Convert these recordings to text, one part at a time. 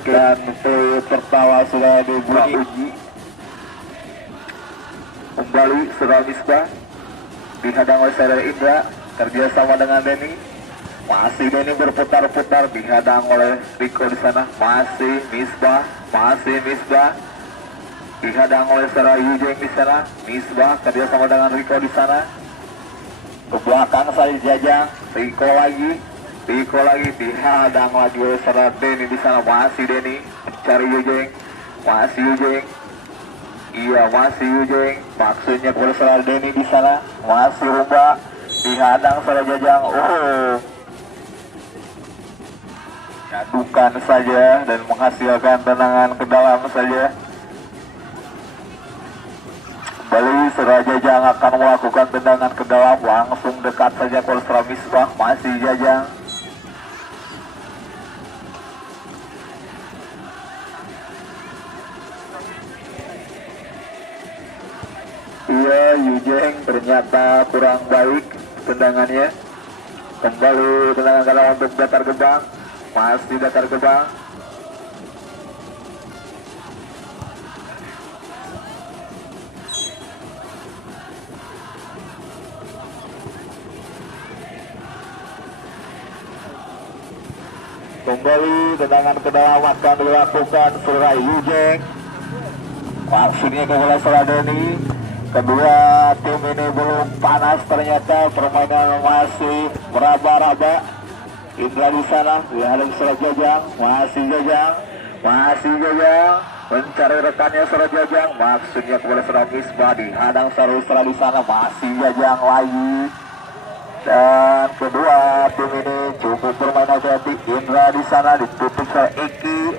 Dan poin pertama sudah diuji. Kembali sudah Misbah dihadang oleh saudara Indra, kerjasama dengan Denny. Masih Denny berputar-putar, dihadang oleh Riko di sana. Masih Misbah dihadang oleh saudara Yujeng di sana. Misbah kerjasama dengan Riko di sana. Ke belakang saya Jajang, Riko lagi dihadang lagi oleh saudara Denny di sana. Masih Denny mencari Yujeng, masih Yujeng. Iya, masih Yujeng, maksudnya kepada saudara Denny di sana. Masih Rumba dihadang saudara Jajang. Jadukan saja dan menghasilkan tendangan ke dalam saja. Kembali saudara Jajang akan melakukan tendangan ke dalam, langsung dekat saja ke saudara Misbah. Masih Jajang. Iya, Yujeng ternyata kurang baik tendangannya. Kembali tendangan ke dalam untuk datar gebang. Masih datar gebang. Kembali tendangan ke dalam akan dilakukan saudara Yujeng. Maksudnya kepada saudara Denny. Kedua tim ini belum panas, ternyata permainan masih meraba-raba. Indra di sana, dihadang saudara Jajang, masih Jajang mencari rekannya saudara Jajang. Maksudnya kepada saudara Misbah, dihadang saudara di sana, masih Jajang lagi. Dan kedua tim ini cukup bermain hati-hati. Indra di sana ditutup saudara Eki.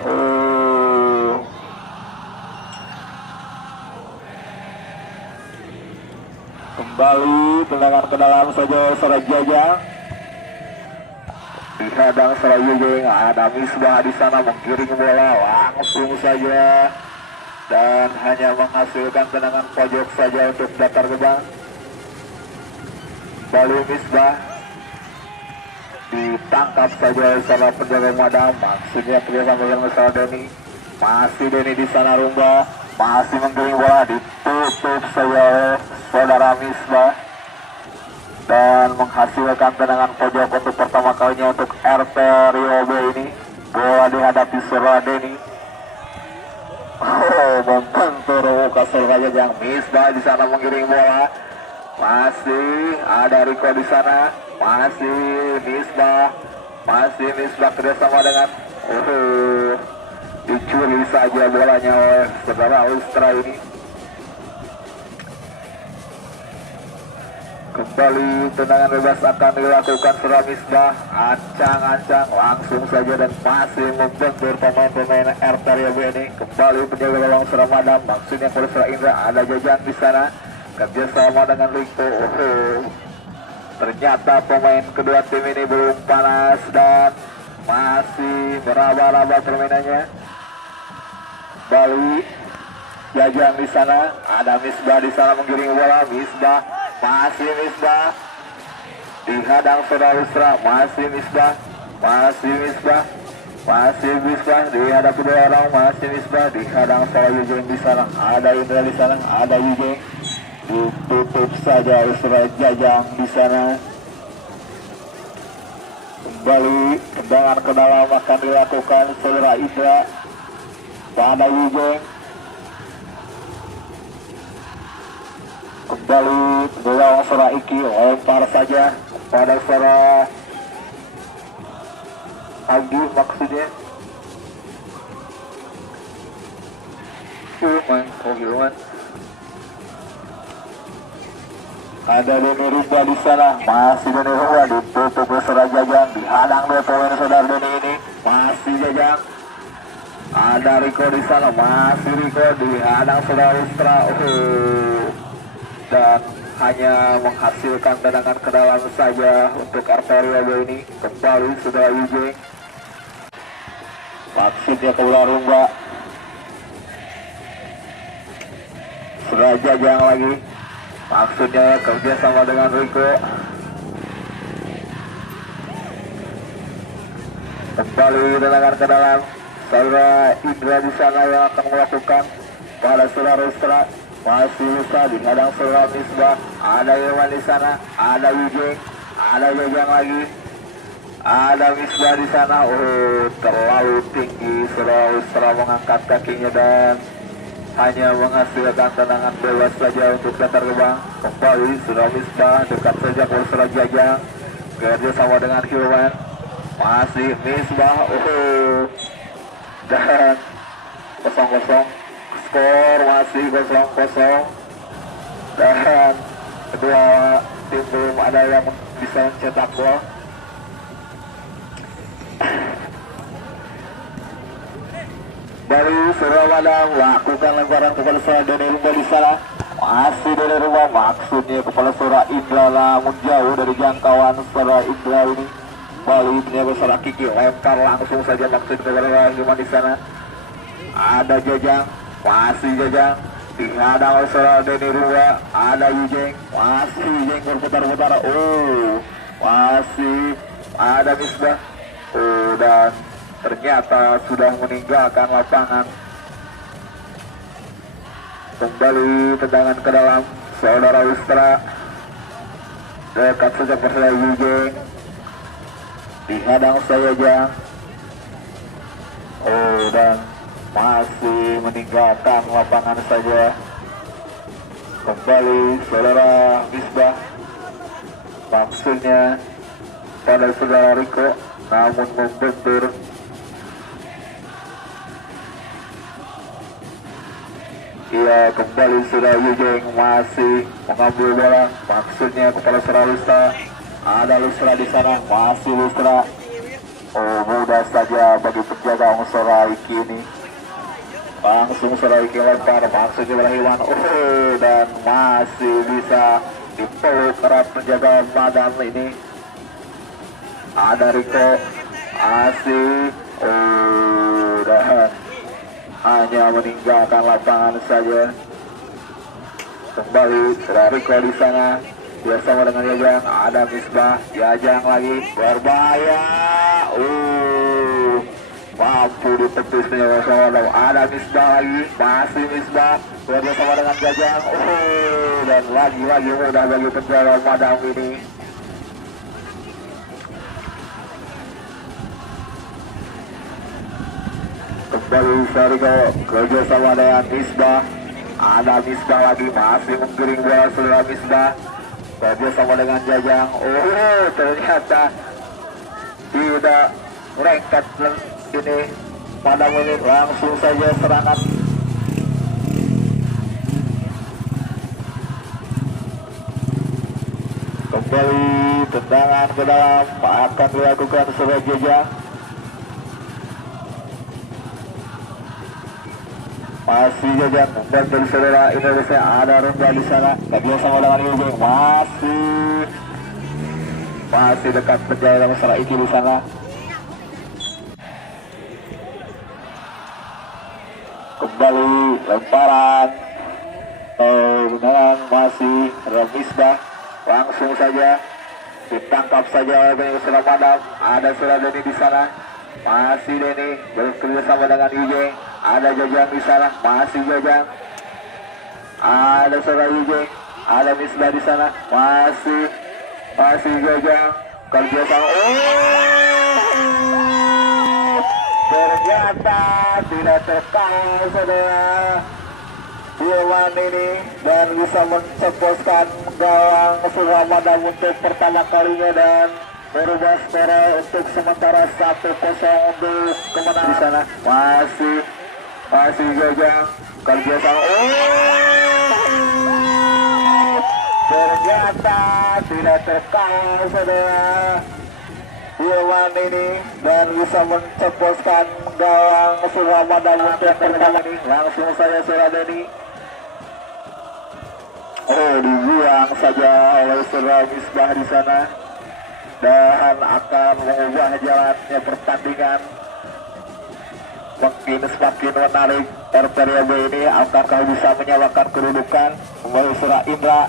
Kembali tendangan ke dalam saja saudara Jajang. Dihadang saudara Yujeng, ada Misbah di sana menggiring bola langsung saja dan hanya menghasilkan tendangan pojok saja untuk datar gebang. Kembali Misbah ditangkap saja saudara penjaga madam, maksudnya kerjasama dengan saudara Denny. Masih Denny di sana Rumba, masih menggiring bola, ditutup saja saudara Misbah dan menghasilkan tendangan pojok untuk pertama kalinya untuk RT Rio B ini. Bola dihadapi saudara Denny. Membentur muka saudara Jajang. Misbah di sana menggiring bola. Masih ada Riko di sana. Masih Misbah kerjasama dengan dicuri saja bolanya oleh saudara Austra ini. Kembali tendangan bebas akan dilakukan saudara Misbah. Ancang-ancang langsung saja dan masih membentur pemain-pemain RT Rio B ini. Kembali penjaga gawang saudara Madam, maksudnya pada saudara Indra. Ada Jajang di sana kerjasama dengan Riko. Ternyata pemain kedua tim ini belum panas dan masih meraba-raba permainannya. Kembali Jajang di sana, ada Misbah di sana menggiring bola. Masih Misbah dihadang saudara Usra. Masih Misbah dihadang kedua orang. Masih Misbah dihadang saudara Yujeng di sana. Ada Indra di sana, ada Yujeng. Ditutup saja Usra Jajang di sana. Kembali tendangan ke dalam akan dilakukan saudara Indra pada Yujeng. Kembali bola saudara Iki, lempar saja pada saudara Agi, maksudnya Hilman. Ada Denny Rumba di sana, masih Denny Rumba ditutup oleh saudara Jajang, dihadang dua pemain saudara Denny ini. Masih Jajang, ada Riko di sana, masih Riko dihadang saudara Ustra. Dan hanya menghasilkan tendangan ke dalam saja untuk Arteria B ini. Kembali saudara Yujeng, maksudnya ke bola Rumba. Saudara Jajang lagi, maksudnya kerjasama dengan Riko. Kembali tendangan ke dalam saudara Indra di sana yang akan melakukan pada saudara Isra. Masih bisa dihadang saudara Misbah. Ada Irwan di sana, ada Wijeng, ada Jajang lagi, ada Misbah di sana. Oh, terlalu tinggi saudara Isra mengangkat kakinya dan hanya menghasilkan tendangan bebas saja untuk datar gebang. Kembali saudara Misbah dekat saja ke saudara Jajang, kerja sama dengan Irwan. Masih Misbah. Oh, dan 0-0 skor masih 0-0 dan kedua tim belum ada yang bisa mencetak gol. Baru Suramadang lakukan lemparan kepada saudara Doni Rumba di sana. Masih Doni Rumba, maksudnya kepala saudara Indra namun jauh dari jangkauan saudara Indra ini. Balik menyebut saudara Kiki, lempar langsung saja maksud kepada Hilman di sana. Ada Jajang, masih Jajang dihadang oleh saudara Deni Rumba. Ada Wijeng, masih Wijeng berputar-putar. Oh, masih ada Misbah. Oh, dan ternyata sudah meninggalkan lapangan. Kembali tendangan ke dalam saudara Wistra. Dekat saja saudara Wijeng, dihadang saja. Oh, dan masih meninggalkan lapangan saja. Kembali saudara Misbah, maksudnya pada saudara Riko, namun membentur. Iya, kembali saudara Wijeng masih mengambil bola, maksudnya kepala saudara Lustra. Ada Lustra di sana, masih Lustra. Oh, mudah saja bagi penjaga saudara Iki ini. Langsung saudara Iki lempar, maksudnya Berahiwan. Oh, dan masih bisa dipeluk erat penjaga Madam ini. Ada Riko, masih. Oh, dan hanya meninggalkan lapangan saja. Kembali saudara Riko di sana, bersama dengan Jajang. Ada Misbah, Jajang lagi berbahaya. Mampu ditepis bersama. Ada Misbah lagi, masih Misbah bersama dengan Jajang. Dan lagi-lagi mudah bagi penjaga Madam ini. Kembali Sariko kerja sama dengan Misbah. Ada Misbah lagi, masih menggiring bola saudara Misbah kerja sama dengan Jajang. Oh, ternyata tidak merengkat ini pada menit. Langsung saja serangan. Kembali tendangan ke dalam akan dilakukan saudara Jajang. Masih Jajang dan dari saudara Indonesia. Ada Rumba di sana, kerja sama dengan Wijeng. Masih dekat penjaga masalah Iki di sana. Kembali lemparan, tendangan masih Misbah. Langsung saja ditangkap saja oleh saudara Madam. Ada saudara Deni di sana, masih Deni bekerja sama dengan Wijeng. Ada Jajang di sana, masih Jajang. Ada saudara Wijeng, ada Misbah di sana, masih Jajang kerja sama. Ternyata tidak terkait saudara Hilman ini dan bisa menceposkan gawang saudara Madam untuk pertama kalinya dan merubah skor untuk sementara 1-0 untuk kemenangan di sana. Masih Jajang kerja sama. Ternyata tidak terkait saudara Hilman ini dan bisa menceposkan gawang saudara Madam untuk pertama ini. Langsung saja saudara Deni. Dibuang saja oleh saudara Misbah di sana dan akan mengubah jalannya pertandingan. Mungkin semakin menarik periode ini. Apakah bisa menyamakan kedudukan? Kembali saudara Indra,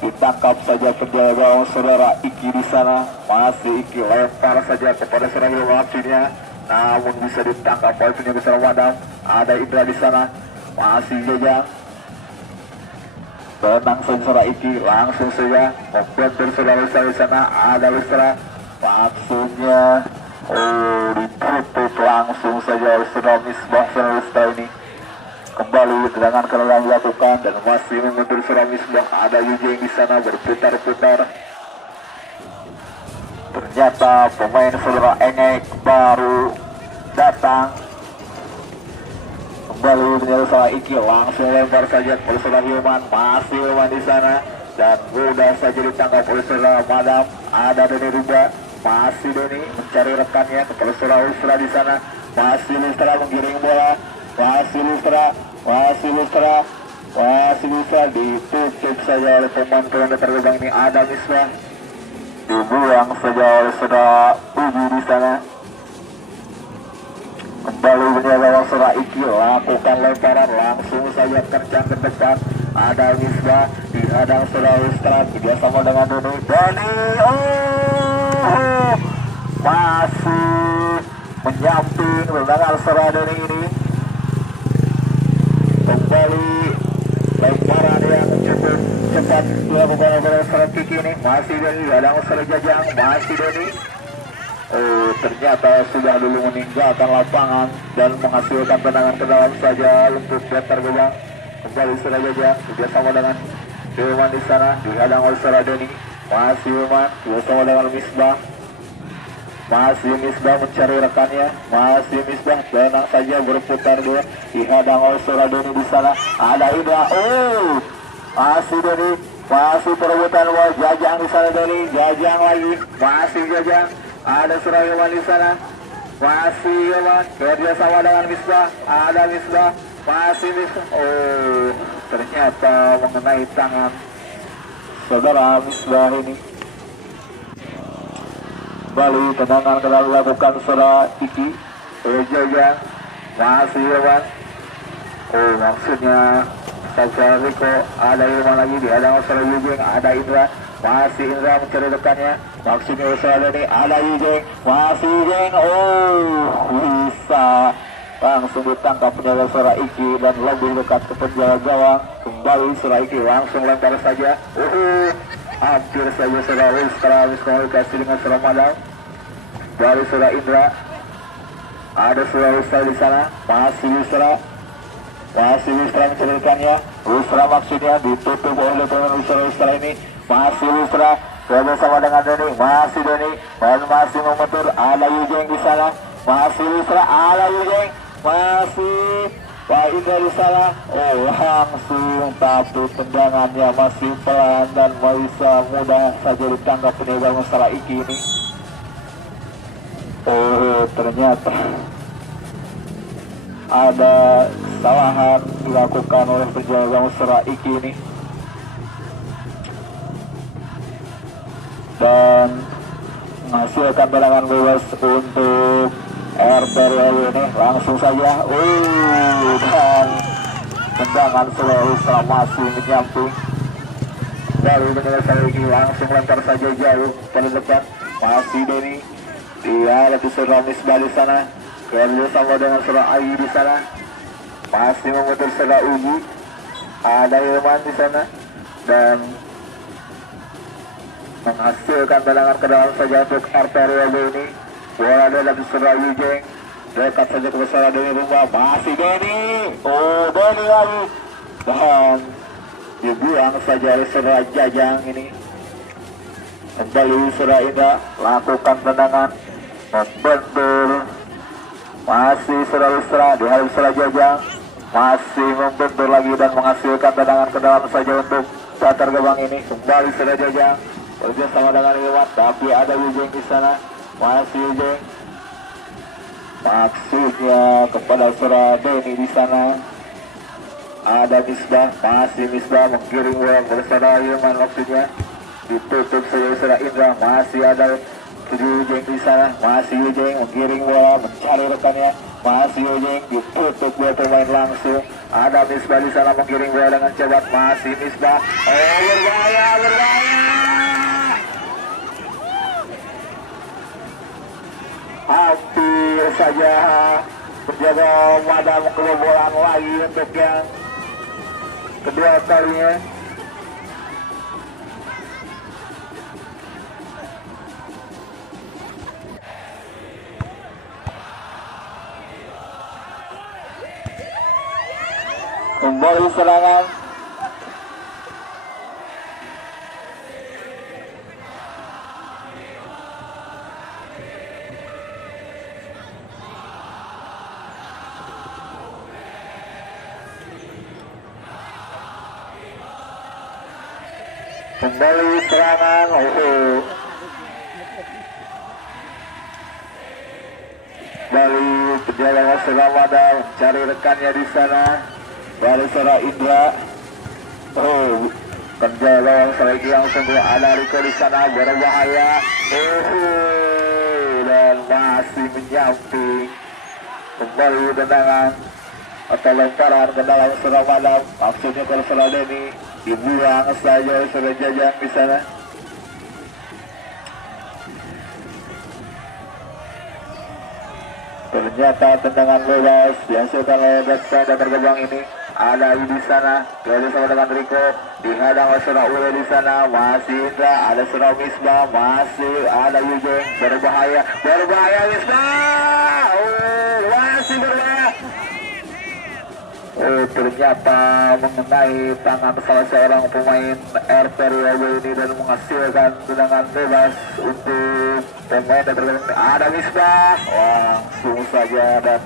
ditangkap saja penjaga saudara Iki di sana. Masih Iki lempar saja kepada saudara Hilman. Maksudnya namun bisa ditangkap oleh penjaga Sarang Madam. Ada Indra di sana, masih Jajang. Tenang saudara Iki, langsung saja membentur saudara di sana. Ada Wisra, maksudnya ditutup langsung saja oleh saudara Misbah. Saudara Wisra ini kembali dengan kendaraan dilakukan dan masih membentur saudara Misbah. Ada Yujeng di sana berputar-putar. Ternyata pemain saudara Engek baru datang. Kembali menjadi salah Iki, langsung lempar saja oleh saudara Hilman. Masih Hilman di sana dan mudah saja ditangkap oleh saudara Madam. Ada Doni Ruba, masih Doni mencari rekannya kepada saudara Lustra di sana. Masih Lustra menggiring bola, masih Lustra ditutup saja oleh pemain pelanda tergebang ini. Ada Misbah dibuang saja oleh saudara Uji di sana. Kembali menjaga saudara Iki, lakukan lemparan langsung saja kencang ke depan. Ada Misbah dihadang saudara Lustra kerjasama dengan Doni. Masih menyamping dengan saudara Doni ini. Kembali lemparan yang cukup cepat dilakukan oleh saudara Kiki ini. Masih Doni dihadang saudara Jajang, masih Doni. Ternyata sudah dulu meninggalkan lapangan dan menghasilkan tendangan ke dalam saja untuk datar gebang. Kembali saudara Jajang kerjasama dengan Hilman di sana, dihadang oleh saudara Doni. Masih Hilman kerjasama dengan Misbah. Masih Misbah mencari rekannya. Masih Misbah tenang saja berputar dia, dihadang oleh saudara Doni di sana. Ada Indra. Masih Doni, masih perebutan bola. Jajang di sana Doni, Jajang lagi, masih Jajang. Ada saudara Hilman di sana, masih Hilman kerjasama dengan Misbah. Ada Misbah, masih Misbah. Ternyata mengenai tangan saudara Misbah ini. Kembali tendangan telah dilakukan saudara Iki. Jajang, masih Hilman. Maksudnya saudara Riko. Ada Hilman lagi dihadang saudara Yujeng. Ada Indra, masih Indra mencari rekannya. Maksudnya saudara Doni. Ada Yujeng, masih Yujeng. Bisa langsung ditangkap penjaga saudara Iki dan lebih dekat ke penjaga gawang. Kembali saudara Iki langsung lempar saja. Hampir saja saudara Lustra miskomunikasi dengan saudara Madam. Dari saudara Indra. Ada saudara Lustra di sana. Masih Lustra menceritakannya. Lustra maksudnya ditutup oleh pemain Lustra ini. Masih Lustra bersama dengan Doni. Masih Doni dan masih membentur. Ada Yujeng di sana. Masih Lustra. Ada Yujeng. Masih Pak Indra di sana. Langsung tapi tendangannya masih pelan dan bisa mudah saja ditangkap penjaga Lustra Iki ini. Ternyata ada kesalahan dilakukan oleh penjaga Lustra Iki ini dan menghasilkan tendangan bebas untuk RTRW ini. Langsung saja dan tendangan Lustra masih menyamping dari penjaga Iki. Langsung lempar saja jauh pada depan. Masih Doni dia lebih saudara Misbah di sana, kerjasama dengan saudara Ayu di sana. Masih memutus saudara Uji. Ada Hilman di sana dan menghasilkan tendangan ke dalam saja untuk RTRW ini. Bola dari saudara Yujeng dekat saja ke saudara Doni Rumah. Masih Doni. Doni lagi dan dibuang saja oleh saudara Jajang ini. Kembali saudara Indra lakukan tendangan membentur. Masih saudara Lustra dihadap saudara Jajang. Masih membentur lagi dan menghasilkan tendangan ke dalam saja untuk datar gebang ini. Kembali saudara Jajang bersama dengan Hilman, tapi ada Yujeng di sana. Masih Yujeng maksudnya kepada saudara Doni di sana. Ada Misbah, masih Misbah menggiring bola kepada saudara Hilman, maksudnya ditutup saudara Indra. Masih ada Yujeng di sana. Masih Yujeng menggiring bola mencari rekannya. Masih Yujeng ditutup dua pemain langsung. Ada Misbah di sana menggiring bola dengan cepat. Masih Misbah. Berbahaya. Hampir saja saja penjaga Madam kebobolan lagi untuk yang kedua kalinya. Kembali serangan. Kembali serangan. Kembali penjaga Waspada mencari rekannya di sana. Dari seorang Indra, penjaga lagi langsung ada Riko di sana berbahaya, dan masih menyamping. Kembali tendangan atau lemparan ke dalam seorang Madam, maksudnya kalau seorang Denny dibuang saja seorang Jajang di sana. Ternyata tendangan bebas dihasilkan oleh Backstone dan tergebang ini. Ada di sana, dari sama dengan Riko, dihadang oleh seorang Ule di sana, masih Indra, ada seorang Misbah, masih ada Yujeng, berbahaya Misbah, masih berbahaya. Ternyata mengenai tangan salah seorang pemain RP Riau ini dan menghasilkan tendangan bebas untuk pemain dan tergebang. Ada Misbah, langsung saja dan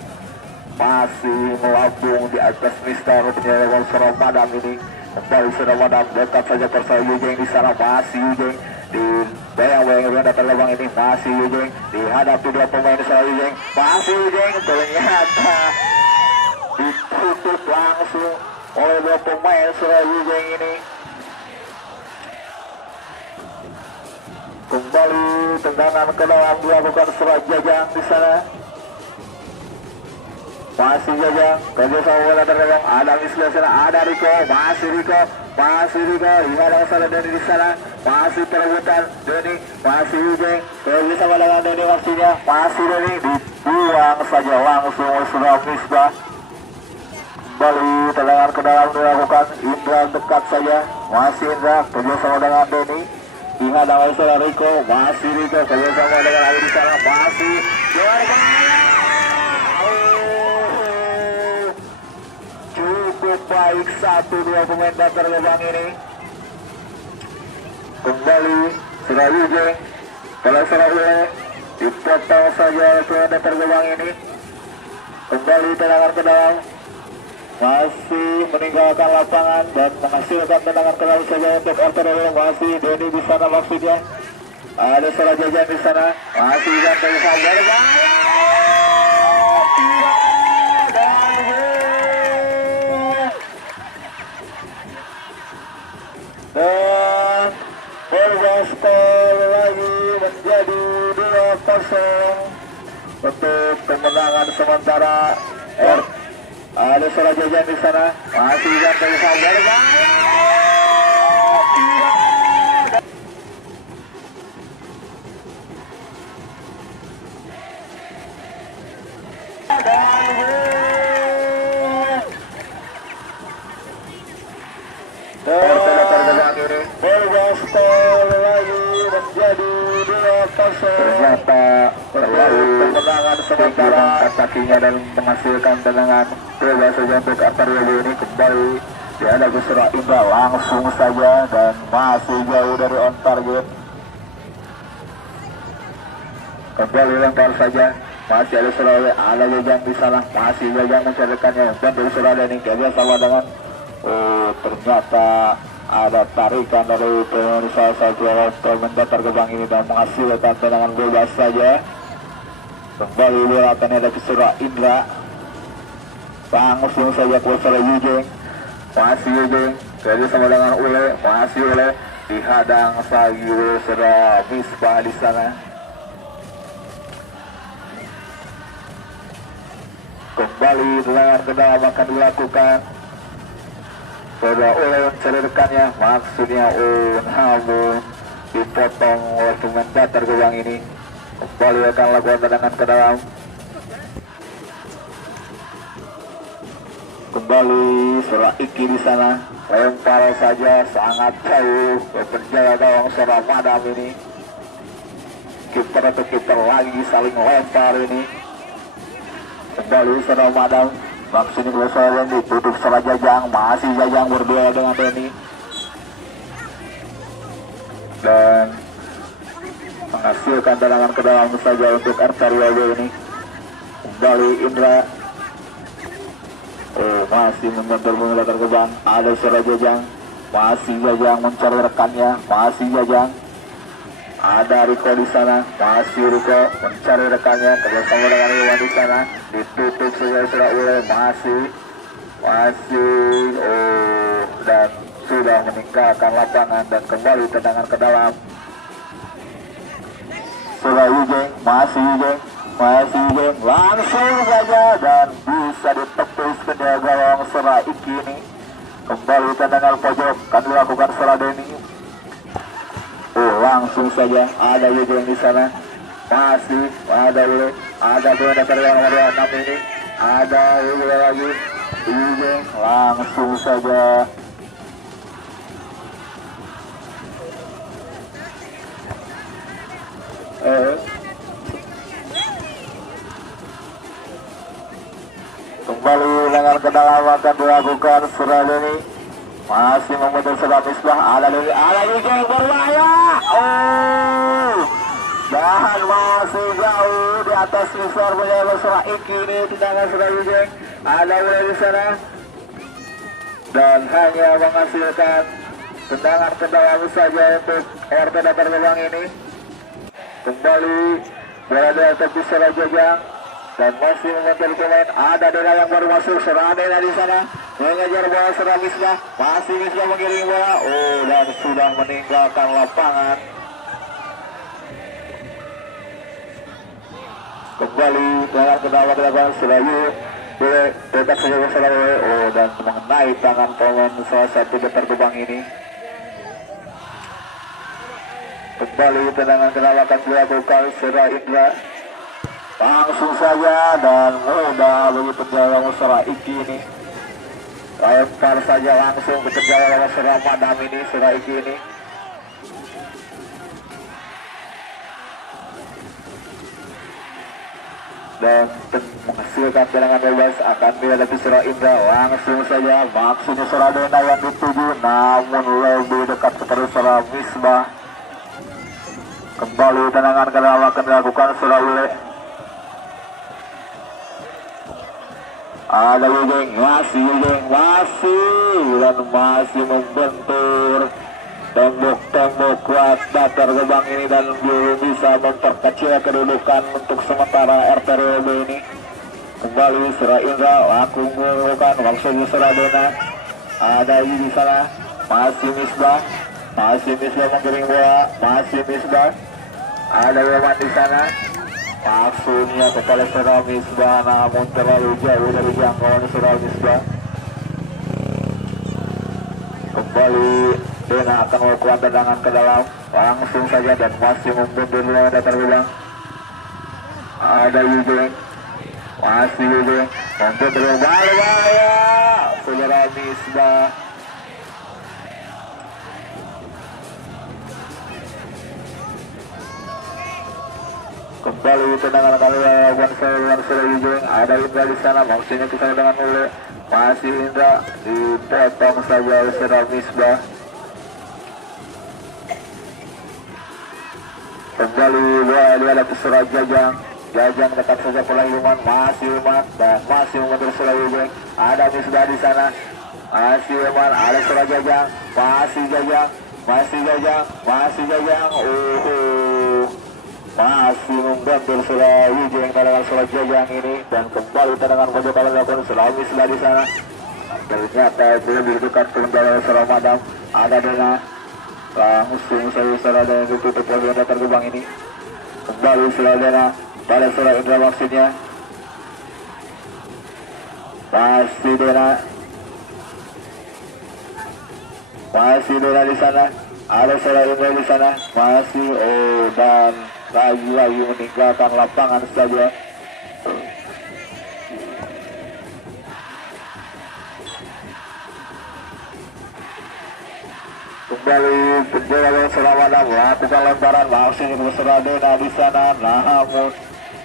masih melambung di atas Mister penjaga seorang Madam ini. Kembali seorang Madam dekat saja persoal Yujeng di sana, masih Yujeng di bayang-bayang yang datang lubang ini, masih Yujeng dihadapi dua pemain seorang Yujeng, masih Yujeng ternyata ditutup langsung oleh dua pemain seorang Yujeng ini. Kembali tendangan ke dalam dilakukan seorang Jajang di sana. Masih Jajang, kerja sama bola terlebang, ada Misbah sana, ada Riko, masih Riko, ada salah Denny di sana, masih terebutan Denny, masih Yujeng, kerja sama dengan Denny waktunya, masih Denny, dibuang saja langsung sudah Misbah. Kembali tendangan ke dalam dilakukan, Indra dekat saja, masih Indra, kerja sama dengan Denny, dihadang oleh salah Riko, masih Riko, kerja sama dengan Ayu di sana, masih berbahaya. Baik, 1-2 pemain dan tergebang ini. Kembali sudah Yujeng, kalau sudah Ule dipotong saja pemain dan tergebang ini. Kembali tendangan ke dalam, masih meninggalkan lapangan dan menghasilkan tendangan ke dalam saja untuk RTW. Masih Denny di sana maksudnya, ada salah Jajan di sana, masih Jantan berbahaya. Dan berskor lagi menjadi 2-0 untuk kemenangan sementara. Ada salah Jajan di sana, masih Jantan berbahaya. Ternyata terlalu kemenangan sementara kakinya dan menghasilkan tendangan bebas saja untuk Arteria ini. Kembali dihadapi seorang Indra langsung saja dan masih jauh dari on target. Kembali lempar saja, masih ada seorang ada Jajang di sana, masih Jajang mencarikannya dan dari seorang Denny kerja sama dengan ternyata ada tarikan dari salah satu pemain tergebang ini dan menghasilkan tendangan bebas saja. Kembali lewatan ada Kisura Indra, langsung saja kuasa Yujeng, masih Yujeng kerja sama dengan Ule, masih Ule dihadang lagi oleh saudara Misbah di sana. Kembali tendangan ke dalam akan dilakukan. Saudara Ule mencari rekannya, maksudnya namun dipotong oleh pemain datar gebang ini. Kembali akan lakukan tendangan ke dalam. Kembali Surah Iki di sana, lempar saja sangat jauh ke penjaga gawang Surah Madam ini. Kiper atau kiper lagi saling lempar ini. Kembali Surah Madam, langsung ini yang ditutup Surah Jajang, masih Jajang berdua dengan Denny dan menghasilkan tendangan ke dalam saja untuk Artariago ini. Kembali Indra, masih menyentuh bola terkebang, ada Surah Jajang, masih Jajang mencari rekannya, masih Jajang, ada Riko di sana, masih Riko mencari rekannya, kerjasama dengan Iwan di sana, ditutup sudah oleh masih dan sudah meninggalkan lapangan dan kembali tendangan ke dalam. Surah Ujeng, masih Ujeng, langsung saja dan bisa ditepis ke gawang Surah Iki ini. Kembali tendangan pojok akan dilakukan Surah Denny. Langsung saja ada Ujeng di sana, masih ada Ujeng, ada dari nomor 6 ini, ada Ujeng lagi, Ujeng langsung saja. Kembali dengan kedalaman akan dilakukan Surah Denny, masih memutar Surah Misbah, ada Ujeng berbahaya, dan masih jauh di atas Misbah menjaga Surah Iki ini. Tendangan Surah Ujeng, ada mulai di sana dan hanya menghasilkan tendangan ke dalam saja untuk RT Datar Gebang ini. Kembali berada di atas Surah Jajang dan masih memutar pemain, ada Dena yang baru masuk, Surah Dena di sana mengejar bola Surah Misbah, masih Misbah mengirim bola, dan sudah meninggalkan lapangan. Kembali dengan kedalaman dilakukan Surah Yu, boleh tetap saja Surah Yu, dan mengenai tangan pemain salah satu Datar Gebang ini. Kembali tendangan kedalaman dilakukan Surah Indra, langsung saja dan mudah bagi penjaga Surah Iki ini. Lempar saja langsung ke penjaga Surah Madam ini, Surah Iki ini. Dan menghasilkan tendangan bebas akan dihadapi Surah Indra. Langsung saja maksudnya Surah Dena yang dituju, namun lebih dekat kepada Surah Misbah. Kembali tendangan ke dalam akan dilakukan Surah Ule. Ada Ujeng, masih dan masih membentur tembok kuat Datar Gebang ini dan belum bisa memperkecil kedudukan untuk sementara RTRB ini. Kembali Surah Indra laku melakukan maksudnya Surah Dena, ada di sana, masih Misbah mengiring bola, masih Misbah, ada Yoman di sana. Maksudnya kepada Surah Misbah, namun terlalu jauh dari jangkauan Surah Misbah. Kembali Dena akan melakukan tendangan ke dalam, langsung saja dan masih membentur bola Datar Gebang. Ada Ujeng, masih Ujeng membentur bahaya Surah Misbah. Kembali tendangan kali dilakukan Surah Ujeng, ada Indra di sana, maksudnya kita dengan oleh masih Indra dipotong saja oleh Surah Misbah. Kembali bola dihadapi Surah Jajang, dekat saja pola Iman, masih Iman dan masih mengejar Surah Ujeng, ada Misbah di sana, masih Iman, ada Surah Jajang, masih Jajang, masih membantu Surah Ujeng dengan Surah Jajang ini, dan kembali tendangan pojok kali dilakukan Surah Misbah di sana. Ternyata lebih dekat pengendara Surah Madam, ada Dena, langsung saya Surah Dena ditutup oleh Datar Gebang ini. Kembali Surah Dena pada Surah Indra maksudnya, masih Dena di sana, ada Surah Indra di sana, masih dan lagi meninggalkan lapangan saja. kembali penjaga Seramada melakukan lemparan langsung ke Suradena di sana, namun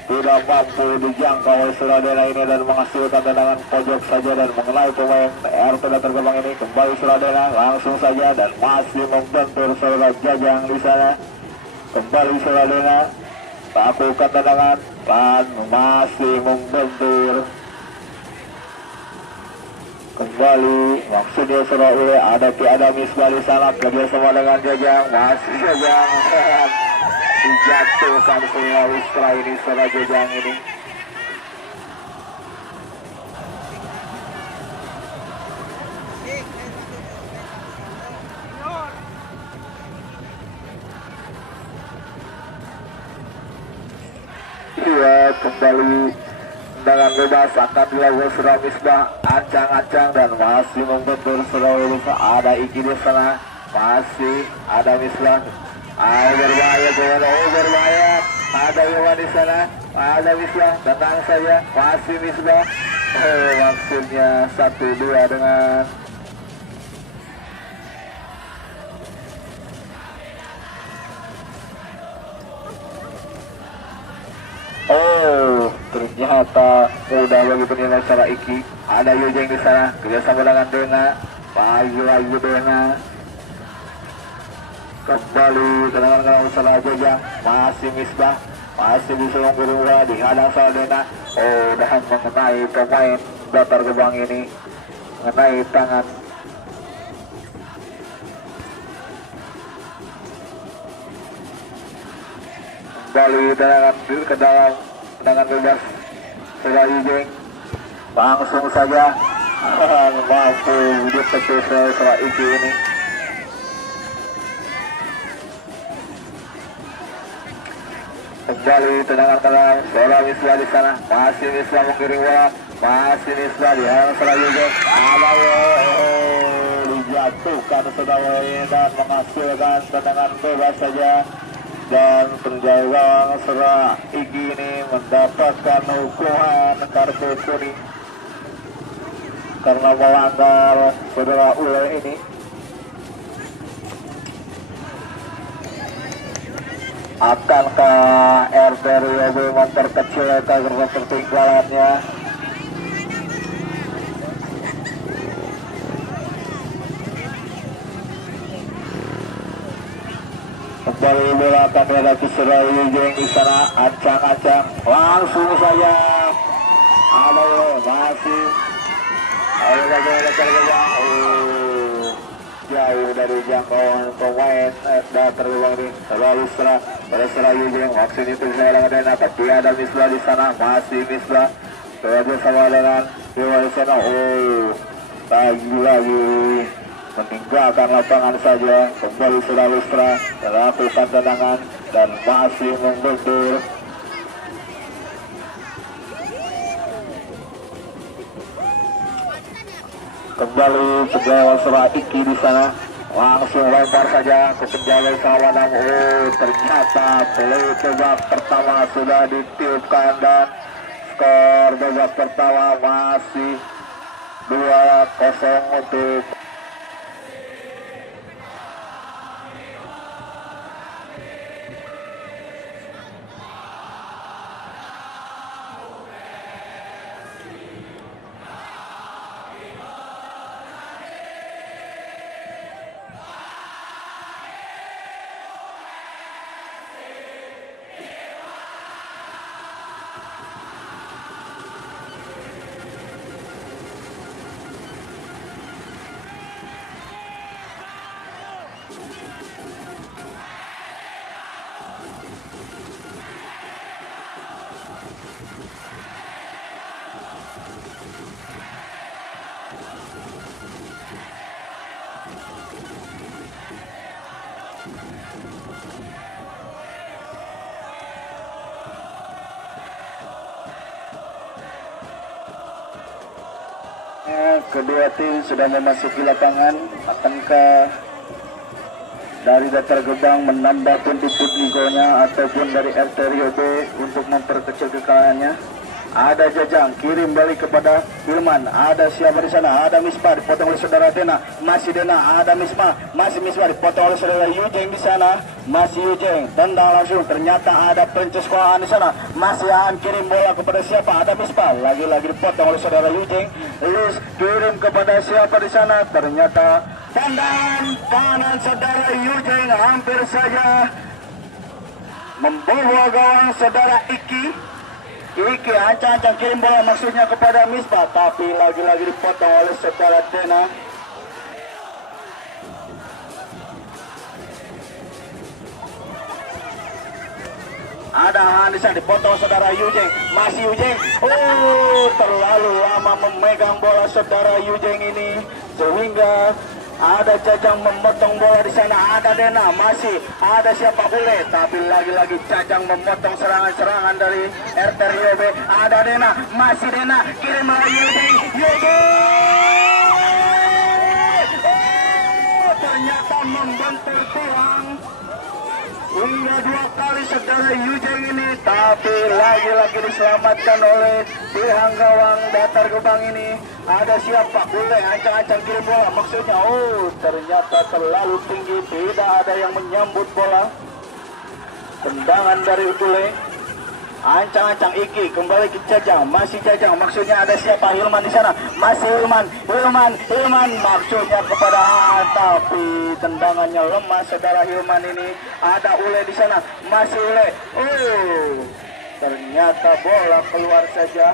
tidak mampu dijangkau oleh Suradena ini dan menghasilkan tendangan pojok saja dan mengenai pemain RT terkembang ini. Kembali Suradena langsung saja dan masih membentur saudara Jajang di sana. Kembali Suradena lakukan tendangan dan masih membentur. Kembali maksudnya Surabaya ada Misbah di sana, kerjasama dengan Jajang, masih Jajang dijatuhkan selalu setelah ini setelah Jajang ini. Iya, kembali dengan bebas akan dilakukan Surabaya Misbah, ancang-ancang dan masih membentur Surabaya. Ada Iki di sana, masih ada Misbah. Berbahaya, berbahaya. Ada Iwan di sana, ada Misbah, tenang saja, masih Misbah. Maksudnya 1-2 dengan ternyata udah begitu nilai secara Iki. Ada Yujeng di sana, kerjasama dengan Dena, lagi Dena. Kembali tendangan salah Jajang, masih Misbah, masih bisa menggurung dihadang salah Dena. Dan mengenai pemain Datar Gebang ini, mengenai tangan. Kembali tendangan ke dalam, tendangan bebas salah Yujeng, langsung saja mampu ditepi salah Iki ini. Kembali tendangan seorang Misbah di sana, masih Misbah mengiring bola, masih Misbah di hadapan salah Yujeng. Dijatuhkan saudara ini dan menghasilkan tendangan bebas saja. Dan penjaga Surabaya Iki ini mendapatkan hukuman kartu kuning karena melanggar saudara Ule ini. Akankah RT Rio memperkecil karena ketinggalannya? Kembali bola akan menghadapi Surabaya Yujeng di sana, ancang-ancang, langsung saja. Ada masih, ayo bagaimana tergebang, jauh dari jangkauan pemain Datar Gebang ini. Terlalu serah pada Surabaya Yujeng, maksudnya itu saya dengan Dena, tapi ada Misbah di sana, masih Misbah kerja sama dengan Dewa di sana. Lagi-lagi meninggalkan lapangan saja. Kembali Surabaya Lustra melakukan tendangan dan masih membentur. Kembali penjaga Surabaya Iki di sana, langsung lempar saja ke penjaga Sawadang. Ternyata play babak pertama sudah ditiupkan dan skor babak pertama masih 2-0 untuk kedua tim sudah memasuki lapangan. Akankah dari Datar Gebang menambah pundi-pundi golnya ataupun dari RT Rio B untuk memperkecil kekalahannya? Ada Jajang, kirim balik kepada Hilman. Ada siapa di sana? Ada Misbah, dipotong oleh saudara Dena. Masih Dena, ada Misbah, masih Misbah, dipotong oleh saudara Yujeng di sana. Masih Yujeng, tendang langsung. Ternyata ada penceskoaan di sana. Masih Aan, kirim bola kepada siapa? Ada Misbah, lagi-lagi dipotong oleh saudara Yujeng. Lus kirim kepada siapa di sana? Ternyata tendangan kanan saudara Yujeng hampir saja membawa gawang saudara Iki. Iki ancang-ancang kirim bola maksudnya kepada Misbah, tapi lagi-lagi dipotong oleh saudara Dena. Ada Hanisa, dipotong saudara Yujeng. Masih Yujeng. Terlalu lama memegang bola saudara Yujeng ini sehingga ada Jajang memotong bola di sana. Ada Dena, masih ada siapa Ule, tapi lagi-lagi Jajang memotong serangan-serangan dari RT Rio B. Ada Dena, masih Dena, kirim lagi Yujeng. Ternyata membentur tulang hingga 2 kali saudara Yujeng ini, tapi lagi-lagi diselamatkan oleh pihak gawang datar Gebang ini. Ada siapa? Ule ancang-ancang kirim bola maksudnya. Ternyata terlalu tinggi, tidak ada yang menyambut bola. Tendangan dari Ule. Ancang-ancang Iki kembali ke Jajang, masih Jajang maksudnya. Ada siapa? Hilman di sana, masih Hilman maksudnya kepada tapi tendangannya lemah saudara Hilman ini. Ada Ule di sana, masih Ule. Ternyata bola keluar saja.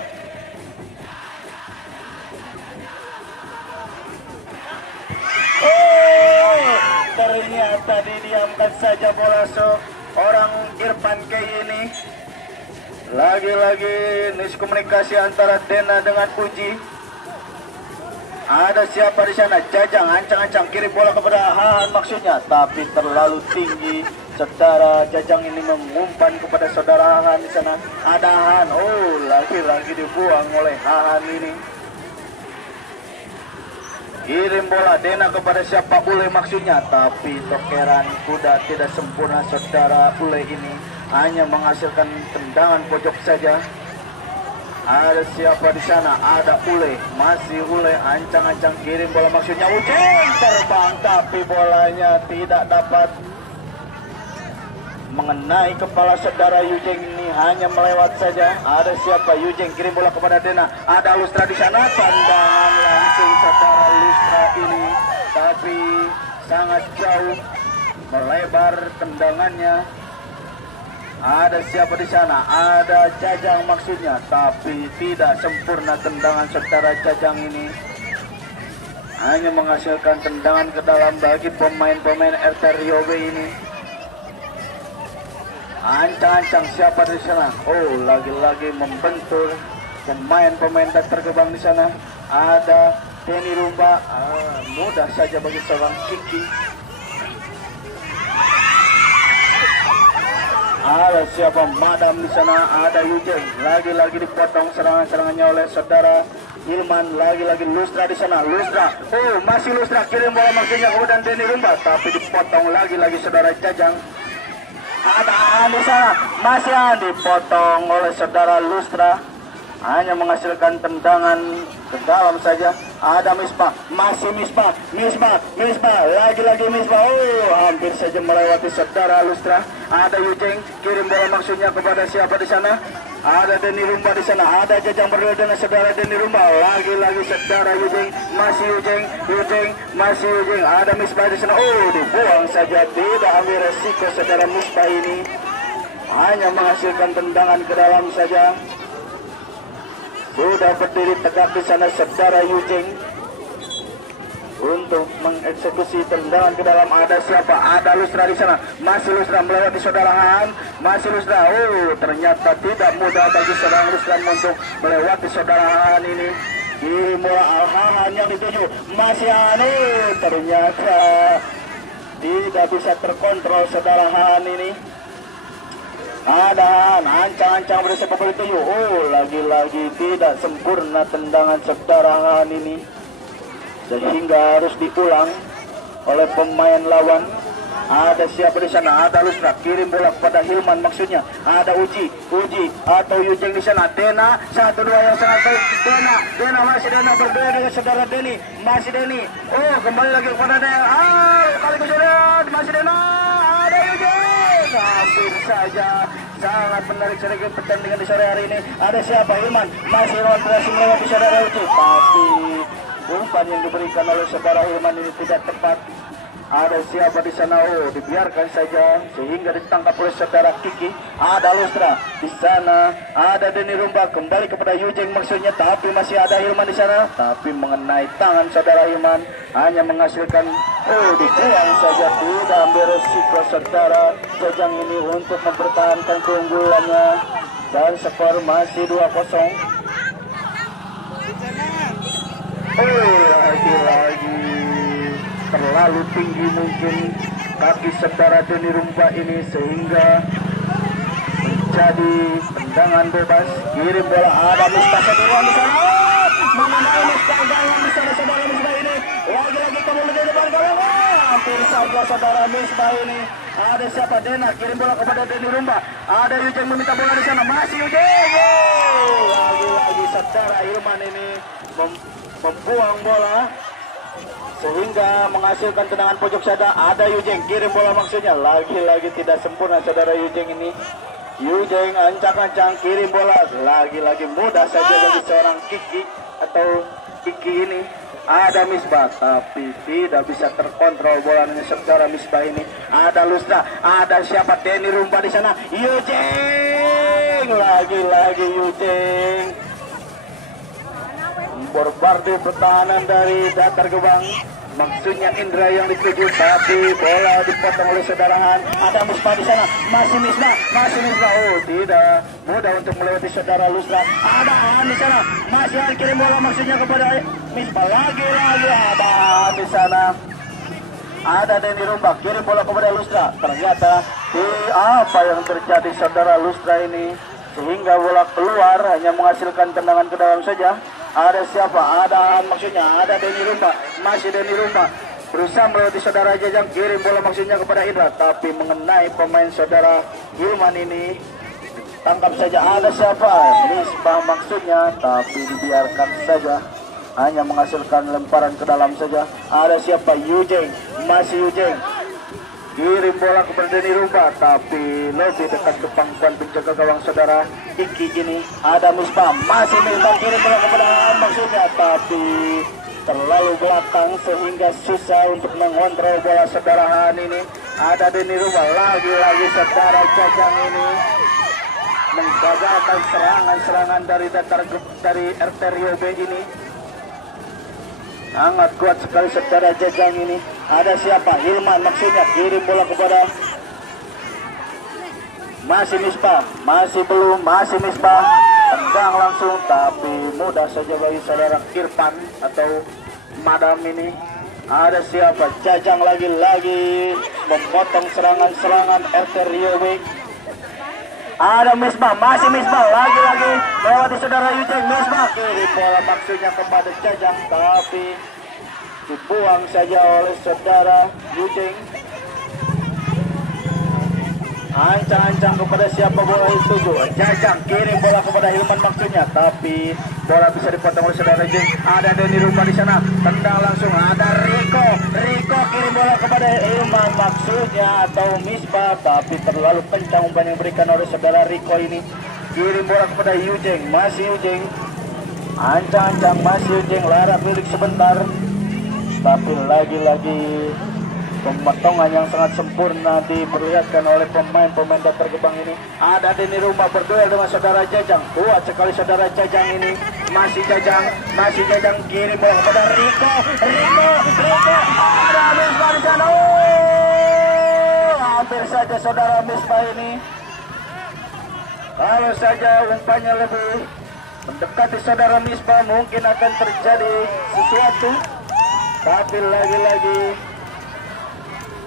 Ternyata didiamkan saja bola seorang Irfan Kei ini. Lagi-lagi miskomunikasi antara Dena dengan Uji. Ada siapa di sana? Jajang ancang-ancang kirim bola kepada Han maksudnya, tapi terlalu tinggi. Saudara Jajang ini mengumpan kepada saudara Han di sana. Ada Han, lagi-lagi dibuang oleh Han ini. Kirim bola Dena kepada siapa? Ule maksudnya, tapi tokeran kuda tidak sempurna saudara Ule ini. Hanya menghasilkan tendangan pojok saja. Ada siapa di sana? Ada Ule, masih Ule ancang-ancang kirim bola maksudnya. Ujeng terbang, tapi bolanya tidak dapat mengenai kepala saudara Yujeng ini, hanya melewat saja. Ada siapa? Yujeng kirim bola kepada Dena. Ada Lustra di sana, tendangan langsung saudara Lustra ini, tapi sangat jauh, melebar tendangannya. Ada siapa di sana? Ada Jajang maksudnya, tapi tidak sempurna tendangan saudara Jajang ini. Hanya menghasilkan tendangan ke dalam bagi pemain-pemain RT Rio B ini. Ancang-ancang siapa di sana? Lagi-lagi membentur pemain-pemain datar Gebang di sana. Ada Denny Rumba, mudah saja bagi seorang Kiki. Ada siapa? Madam di sana. Ada Yujeng, lagi-lagi dipotong serangan-serangannya oleh saudara Hilman. Lagi-lagi Lustra di sana. Lustra, masih Lustra kirim bola maksudnya kemudian Denny Rumba, tapi dipotong lagi-lagi saudara Jajang. Ada di sana, masih dipotong oleh saudara Lustra, hanya menghasilkan tendangan ke dalam saja. Ada Misbah, masih Misbah, lagi-lagi Misbah. Hampir saja melewati saudara Lustra. Ada Yujeng, kirim bola maksudnya kepada siapa di sana? Ada Denny Rumba di sana. Ada Jajang berdua dengan saudara Denny Rumba. Lagi-lagi saudara Yujeng, masih Yujeng, masih Yujeng. Ada Misbah di sana. Dibuang saja, tidak ambil resiko saudara Misbah ini. Hanya menghasilkan tendangan ke dalam saja. Sudah berdiri tegak di sana saudara Yujeng untuk mengeksekusi tendangan ke dalam. Ada siapa? Ada Lustra di sana. Masih Lustra melewati saudara Han. Masih Lustra. Ternyata tidak mudah bagi saudara Lustra untuk melewati saudara Han ini. Di bola Al-Han yang dituju. Masih Han. Ternyata tidak bisa terkontrol saudara Han ini. Ada ancang-ancang bersama dituju. Lagi-lagi tidak sempurna tendangan saudara Han ini, sehingga harus diulang oleh pemain lawan. Ada siapa di sana? Ada Lustra, kirim bola kepada Hilman maksudnya. Ada Uji atau Yujeng di sana. Dena, 1-2 yang sangat baik. Dena masih Dena berdua dengan saudara Deni. Masih Deni. Oh, kembali lagi kepada Dena. Kali kemudian masih Dena. Ada Yujeng. Hampir saja. Sangat menarik sedikit pertandingan di sore hari ini. Ada siapa? Hilman. Masih Hilman berhasil melewati saudara Uji. Tapi umpan yang diberikan oleh saudara Hilman ini tidak tepat. Ada siapa di sana? Oh, dibiarkan saja sehingga ditangkap oleh saudara Kiki. Ada Lustra di sana. Ada Deni Rumba kembali kepada Yujeng maksudnya, tapi masih ada Hilman di sana. Tapi mengenai tangan saudara Hilman hanya menghasilkan dibuang saja, tidak ambil resiko saudara Jajang ini untuk mempertahankan keunggulannya dan skor masih 2-0. Lagi-lagi terlalu tinggi mungkin kaki saudara Deni Rumba ini sehingga menjadi tendangan bebas. Kirim bola, ada Misbah Sederwan di sana. Mengenai Misbah jangan di sana saudara Misbah ini. Lagi-lagi kembali di depan gawang. Hampir saja saudara Misbah ini. Ada siapa? Dena kirim bola kepada Deni Rumba. Ada Yujeng meminta bola di sana. Masih Yujeng. Lagi-lagi saudara Hilman ini membuang bola sehingga menghasilkan tendangan pojok sada. Ada Yujeng kirim bola maksudnya, lagi-lagi tidak sempurna saudara Yujeng ini. Yujeng ancang-ancang kirim bola, lagi-lagi mudah saja bagi seorang Kiki ini. Ada Misbah tapi tidak bisa terkontrol bolanya saudara Misbah ini. Ada Lustra, ada siapa? Deni Rumba di sana. Yujeng, lagi-lagi Yujeng bombardir pertahanan dari Datar Gebang, maksudnya Indra yang dituju, tapi bola dipotong oleh saudara Han. Ada Misbah di sana, masih Misbah. Oh, tidak mudah untuk melewati saudara Lustra. Ada Han di sana, masih Han kirim bola maksudnya kepada Misbah. Lagi-lagi ada Han di sana. Ada Deni Rumba kirim bola kepada Lustra. Ternyata apa yang terjadi saudara Lustra ini sehingga bola keluar, hanya menghasilkan tendangan ke dalam saja. Ada siapa? Ada maksudnya, ada Deni Rumba. Masih Deni Rumba berusaha melewati saudara Jajang, kirim bola maksudnya kepada Indra, tapi mengenai pemain saudara Hilman ini. Tangkap saja. Ada siapa? Misbah maksudnya, tapi dibiarkan saja, hanya menghasilkan lemparan ke dalam saja. Ada siapa? Yujeng. Masih Yujeng kirim bola kepada Deni Rumba, tapi lebih dekat ke pangkuan penjaga gawang saudara Iki ini. Ada Misbah, masih Misbah kirim bola kepada maksudnya, tapi terlalu belakang sehingga susah untuk mengontrol bola saudara Han ini. Ada Deni Rumba, lagi-lagi saudara Jajang ini menggagalkan serangan-serangan dari RT Rio B ini. Sangat kuat sekali saudara Jajang ini. Ada siapa? Hilman maksudnya, kirim bola kepada masih Misbah, masih Misbah, tendang langsung, tapi mudah saja bagi saudara Irfan atau Madam ini. Ada siapa? Jajang lagi-lagi memotong serangan-serangan RT Rio B. Ada Misbah, masih Misbah, lagi-lagi lewati saudara Yujeng. Misbah kirim bola maksudnya kepada Jajang, tapi dibuang saja oleh saudara Yujeng. Ancang-ancang kepada siapa bola itu? Jajang kirim bola kepada Hilman maksudnya, tapi bola bisa dipotong oleh saudara Yujeng. Ada Deni Rumba di sana, tendang langsung. Ada Riko kirim bola kepada Hilman maksudnya atau Misbah, tapi terlalu kencang umpan yang diberikan oleh saudara Riko ini. Kirim bola kepada Yujeng, masih Yujeng. Ancang-ancang masih Yujeng, larak lirik sebentar, tapi lagi-lagi pemotongan yang sangat sempurna diperlihatkan oleh pemain-pemain Datar Gebang ini. Ada Deni Rumba berduel dengan saudara Jajang, kuat sekali saudara Jajang ini. Masih Jajang kirim bola kepada Riko. Ada Misbah di sana. Hampir saja saudara Misbah ini, kalau saja umpannya lebih mendekati saudara Misbah mungkin akan terjadi sesuatu, tapi lagi-lagi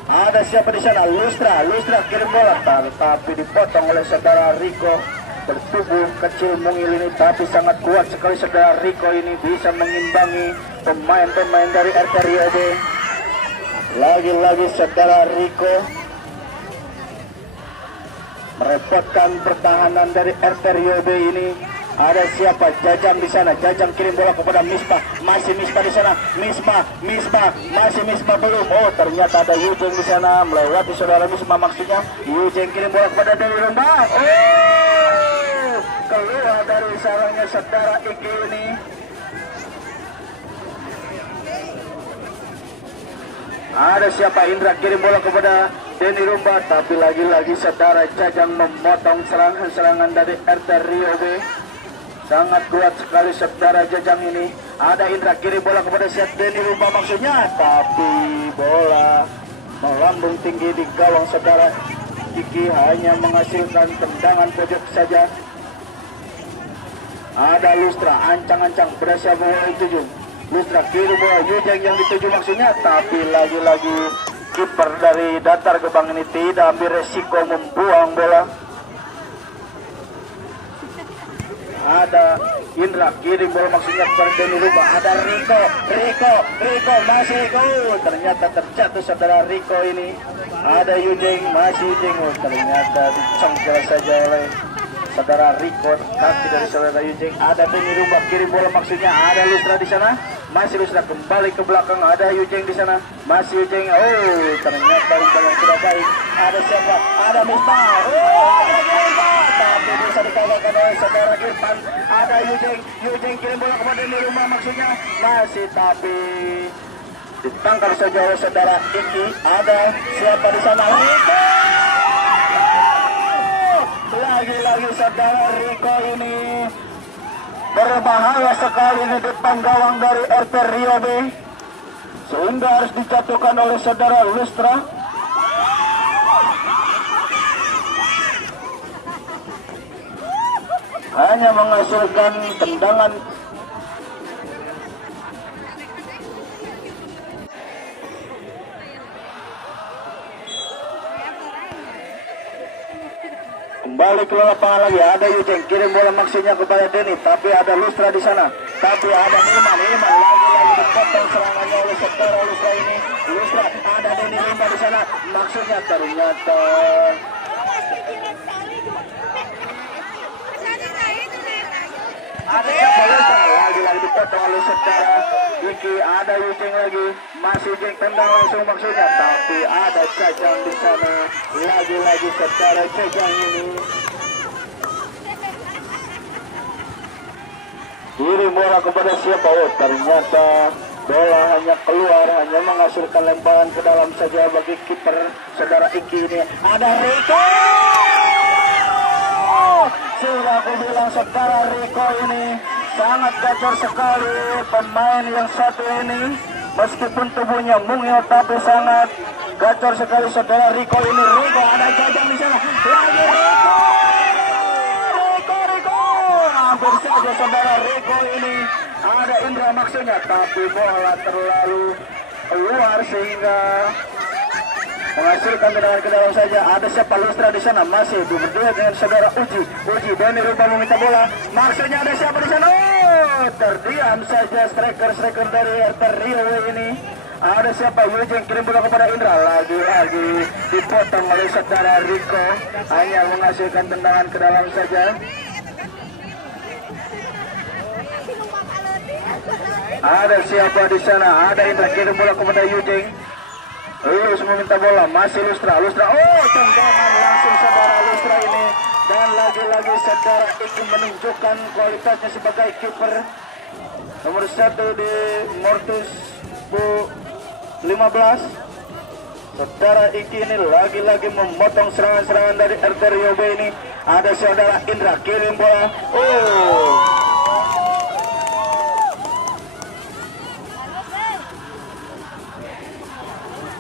ada siapa di sana? Lustra kirim bola, tapi dipotong oleh saudara Riko. Bertubuh kecil mungil ini, tapi sangat kuat sekali saudara Riko ini, bisa mengimbangi pemain-pemain dari RT Rio B. Lagi-lagi saudara Riko merepotkan pertahanan dari RT Rio B ini. Ada siapa? Jajang di sana. Jajang kirim bola kepada Misbah. Masih Misbah di sana. Misbah, masih Misbah belum. Oh, ternyata ada Yujeng di sana melewati saudara Misbah maksudnya. Yujeng kirim bola kepada Dewi Lembang. Oh, keluar dari sarangnya saudara Iki ini. Ada siapa? Indra kirim bola kepada Denny Rumba, tapi lagi-lagi saudara Jajang memotong serangan-serangan dari RT Rio B. Sangat kuat sekali saudara Jajang ini. Ada Indra kirim bola kepada siap Denny Rumba maksudnya, tapi bola melambung tinggi di gawang saudara Iki, hanya menghasilkan tendangan pojok saja. Ada Lustra ancang-ancang pada siapa bola dituju. Lustra kirim bola Yujeng yang dituju maksudnya, tapi lagi-lagi kiper dari Datar Gebang ini tidak ambil resiko membuang bola. Ada Indra kirim bola maksudnya kepada Denny Rumba. Ada Riko masih gol. Ternyata terjatuh saudara Riko ini. Ada Yujeng, masih Yujeng. Oh, ternyata dicongkel saja oleh saudara Riko, kaki dari saudara Yujeng. Ada Denny Rumba kirim bola maksudnya. Ada Lustra di sana. Masih Lustra kembali ke belakang. Ada Yujeng di sana. Masih Yujeng. Oh, ternyata yang sudah baik. Ada siapa? Ada Misbah. Oh, tapi bisa dikawalkan oleh saudara Irfan. Ada Yujeng kirim bola kepada Denny Rumba maksudnya. Masih, tapi ditangkap saja oleh saudara Iki. Ada siapa di sana? Riko. Lagi-lagi saudara Riko ini berbahaya sekali di depan gawang dari RT Rio B, sehingga harus dijatuhkan oleh saudara Lustra. Hanya menghasilkan tendangan. Kembali ke lapangan lagi. Ada Yujeng kirim bola maksudnya kepada Denny, tapi ada Lustra di sana. Tapi ada Ilman lagi-lagi dipotong serangannya oleh saudara Lustra ini. Lustra, ada Denny Rumba di sana. Maksudnya ternyata ada siapa? Lustra lagi-lagi dipotong oleh saudara Iki. Ada Yujeng lagi, masih Yujeng tendang langsung maksudnya, tapi ada Jajang di sana. Lagi-lagi saudara Jajang ini kirim bola kepada siapa? Oh, ternyata bola hanya keluar, hanya menghasilkan lemparan ke dalam saja bagi kiper saudara Iki ini. Ada Riko. Sudah aku bilang saudara Riko ini sangat gacor sekali pemain yang satu ini. Meskipun tubuhnya mungil tapi sangat gacor sekali saudara Riko ini. Riko, ada Jajang di sana. Lagi Riko. Hampir saja saudara Riko ini. Ada Indra maksudnya, tapi bola terlalu keluar sehingga menghasilkan tendangan ke dalam saja. Ada siapa? Lustra di sana, masih berdua dengan saudara Uji. Denny Rumba meminta bola. Maksudnya ada siapa di sana? Oh, terdiam saja striker dari RT Rio ini. Ada siapa? Yujeng kirim bola kepada Indra. Lagi-lagi dipotong oleh saudara Riko, hanya menghasilkan tendangan ke dalam saja. Ada siapa di sana? Ada Indra kirim bola kepada Yujeng. Lulus meminta bola, masih Lustra. Oh, tendangan langsung saudara Lustra ini. Dan lagi-lagi saudara Iki menunjukkan kualitasnya sebagai kiper nomor 1 di Mortis 15. Saudara Iki ini lagi-lagi memotong serangan-serangan dari RT Rio B ini. Ada saudara Indra kirim bola. Oh,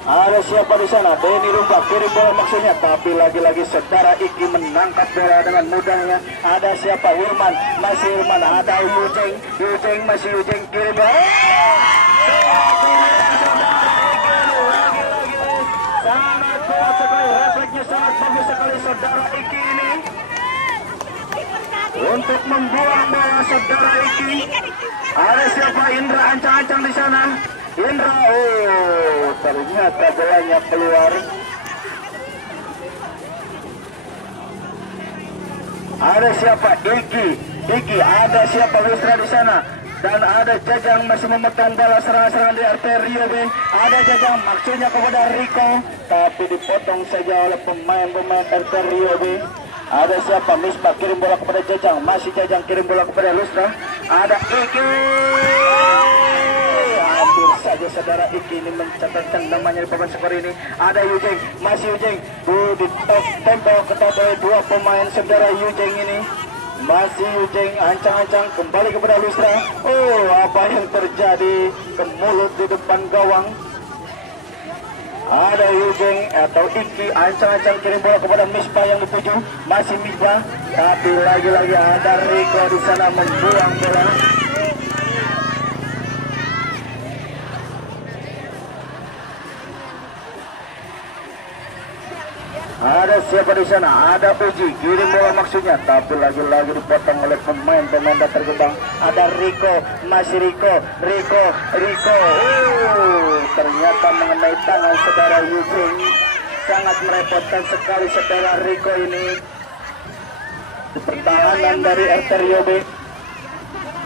ada siapa di sana? Denny Rumba kirim bola maksudnya, tapi lagi-lagi saudara Iki menangkap bola dengan mudahnya. Ada siapa? Ilman, masih Ilman. Ada Yujeng, masih Yujeng kirim bola. Sangat kuat sekali, refleksnya sangat bagus sekali saudara Iki ini untuk membuang bola saudara Iki. Ada siapa? Indra ancang-ancang di sana. Indra, oh ternyata bolanya keluar. Ada siapa? Iki, ada siapa? Lustra di sana. Dan ada Jajang masih memotong bola serangan-serangan di Arterio B. Ada Jajang maksudnya kepada Rico, tapi dipotong saja oleh pemain-pemain Arterio B. Ada siapa? Misbah kirim bola kepada Jajang, masih Jajang kirim bola kepada Lustra. Ada Iki. Hampir saja saudara Iki ini mencatatkan namanya di papan skor ini. Ada Yujeng, masih Yujeng. Ditempel kepada dua pemain saudara Yujeng ini. Masih Yujeng ancang-ancang kembali kepada Lustra. Oh, apa yang terjadi ke mulut di depan gawang. Ada Yujeng atau Iki ancang-ancang kirim bola kepada Misbah yang dituju. Masih Misbah, tapi lagi-lagi ada Rico di sana membuang bola. Ada siapa di sana? Ada Uji kirim bola maksudnya, tapi lagi-lagi dipotong oleh pemain-pemain Bantar Gebang. Ada Rico, masih Rico. Ternyata mengenai tangan saudara Yujeng. Sangat merepotkan sekali saudara Rico ini. Pertahanan dari Arterio B.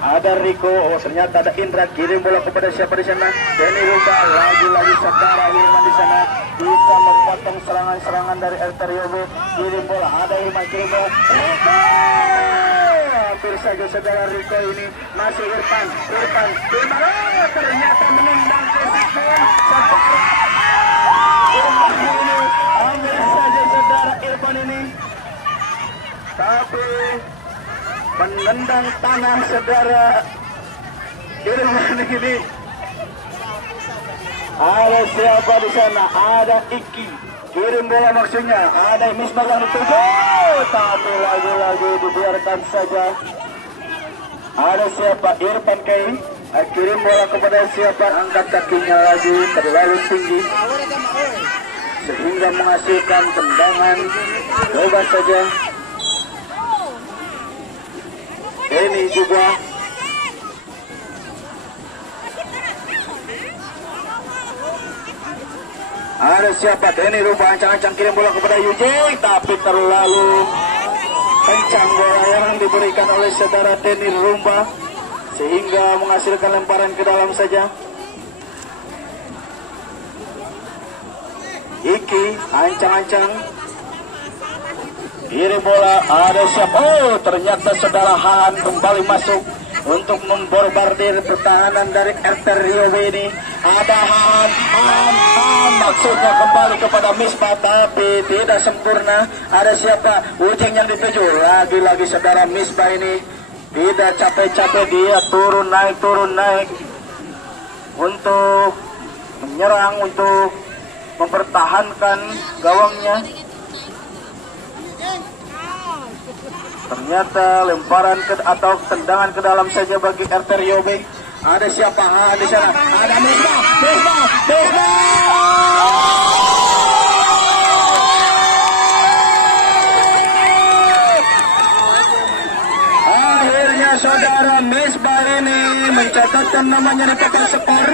Ada Rico, oh ternyata ada Indra kirim bola kepada siapa di sana? Denny Ruba, lagi-lagi saudara Hilman di sana bisa memotong serangan-serangan dari Arterio B. Kirim bola, ada Hilman kirim bola. Rico, hampir saja saudara Rico ini masih Irfan. Oh, ternyata menendang ke Irfan ini. Hampir saja saudara Irfan ini, tapi menendang tanah saudara Irfan ini. Ada siapa di sana? Ada Iki kirim bola maksudnya. Ada Misbah yang dituju, tapi lagi-lagi dibiarkan saja. Ada siapa? Irfan Kai kirim bola kepada siapa? Angkat kakinya lagi terlalu tinggi sehingga menghasilkan tendangan. Coba saja. Ini juga ada siapa? Denny Ruba ancang-ancang kirim bola kepada Yujeng, tapi terlalu kencang bola yang diberikan oleh saudara Denny Ruba sehingga menghasilkan lemparan ke dalam saja. Iki ancang-ancang kirim bola, ada siapa? Oh, ternyata saudara Han kembali masuk untuk memborbardir pertahanan dari Arterio B ini. Ada Han maksudnya kembali kepada Misbah, tapi tidak sempurna. Ada siapa? Ujeng yang dituju, lagi-lagi saudara Misbah ini tidak capek-capek, dia turun naik untuk menyerang, untuk mempertahankan gawangnya. Ternyata lemparan atau tendangan ke dalam saja bagi Arterio B. Ada siapa? Di sana ada Misbah. Akhirnya saudara Misbah ini mencatatkan namanya di papan skor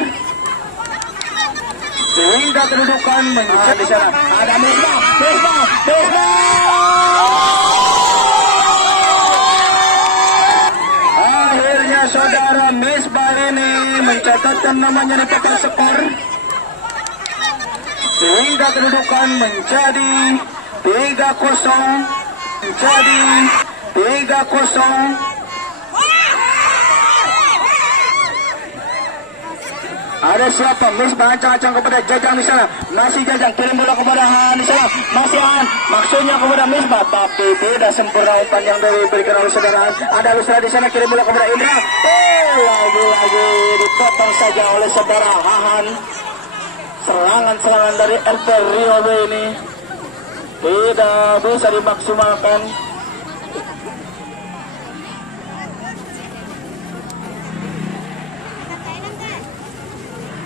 sehingga kedudukan menjadi di sana ada Misbah. Saudara Misbah ini mencatatkan namanya di papan skor sehingga kedudukan menjadi 3-0. Ada siapa? Misbah ancang-ancang kepada Jajang di sana. Masih Jajang kirim bola kepada Han di sana. Masih Han maksudnya kepada Misbah, tapi tidak sempurna umpan yang diberikan oleh saudara Han. Ada Lustra di sana kirim bola kepada Indra. Lagi-lagi dipotong saja oleh saudara Han. Serangan-serangan dari Arterio B ini tidak bisa dimaksimalkan.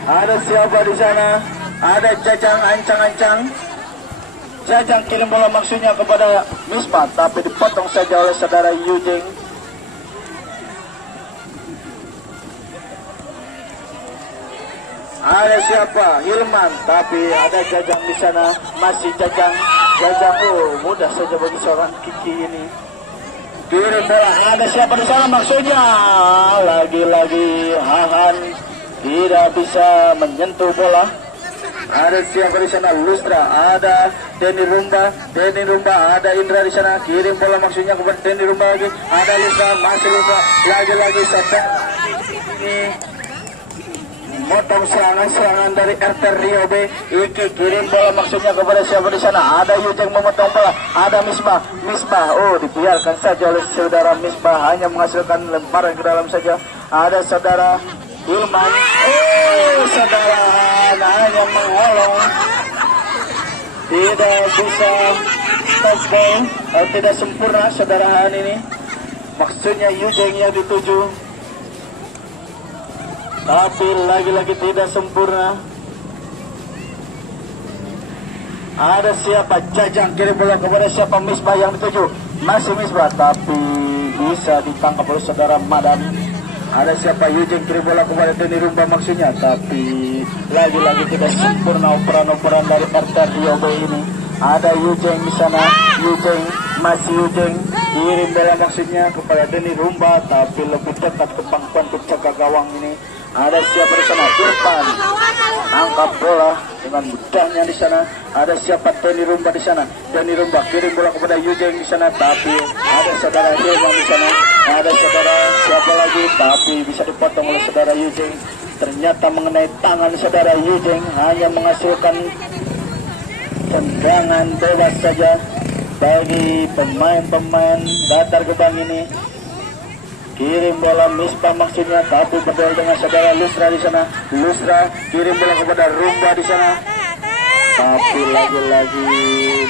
Ada siapa di sana? Ada Jajang ancang-ancang. Jajang kirim bola maksudnya kepada Misbah, tapi dipotong saja oleh saudara Yujeng. Ada siapa? Hilman, tapi ada Jajang di sana. Masih Jajang. Oh, mudah saja bagi seorang Kiki ini. Kirim bola, ada siapa di sana maksudnya? Lagi-lagi Hahan tidak bisa menyentuh bola. Ada siapa di sana? Lustra, ada Denny Rumba, ada Indra di sana. Kirim bola maksudnya kepada Denny Rumba lagi. Ada Lustra, masih Lustra, lagi-lagi sedang ini. Motong serangan dari RT Rio B. Iki kirim bola maksudnya kepada siapa di sana? Ada Yujeng memotong bola. Ada Misbah. Oh, dibiarkan saja oleh saudara Misbah, hanya menghasilkan lemparan ke dalam saja. Ada saudara Hilman. Saudara hanya mengolong. Tidak bisa tegal, tidak sempurna saudara Han ini. Maksudnya Yujeng yang dituju, tapi lagi-lagi tidak sempurna. Ada siapa? Jajang kirim bola kepada siapa? Misbah yang dituju. Masih Misbah, tapi bisa ditangkap oleh saudara Madam. Ada siapa? Yujeng kirim bola kepada Denny Rumba maksudnya, tapi lagi-lagi tidak sempurna operan-operan dari RT Rio B ini. Ada Yujeng di sana. Masih Yujeng kirim bola maksudnya kepada Denny Rumba, tapi lebih dekat ke pangkuan penjaga gawang ini. Ada siapa di sana? Irfan angkat bola dengan mudahnya di sana. Ada siapa? Denny Rumba di sana. Denny Rumba kirim bola kepada Yujeng di sana, tapi ada saudara Hilman di sana. Ada saudara siapa lagi? Tapi bisa dipotong oleh saudara Yujeng. Ternyata mengenai tangan saudara Yujeng, hanya menghasilkan tendangan bebas saja bagi pemain-pemain Datar Gebang ini. Kirim bola Misbah maksudnya, tapi berduel dengan saudara Lustra di sana. Lustra kirim bola kepada Rumba di sana, tapi lagi-lagi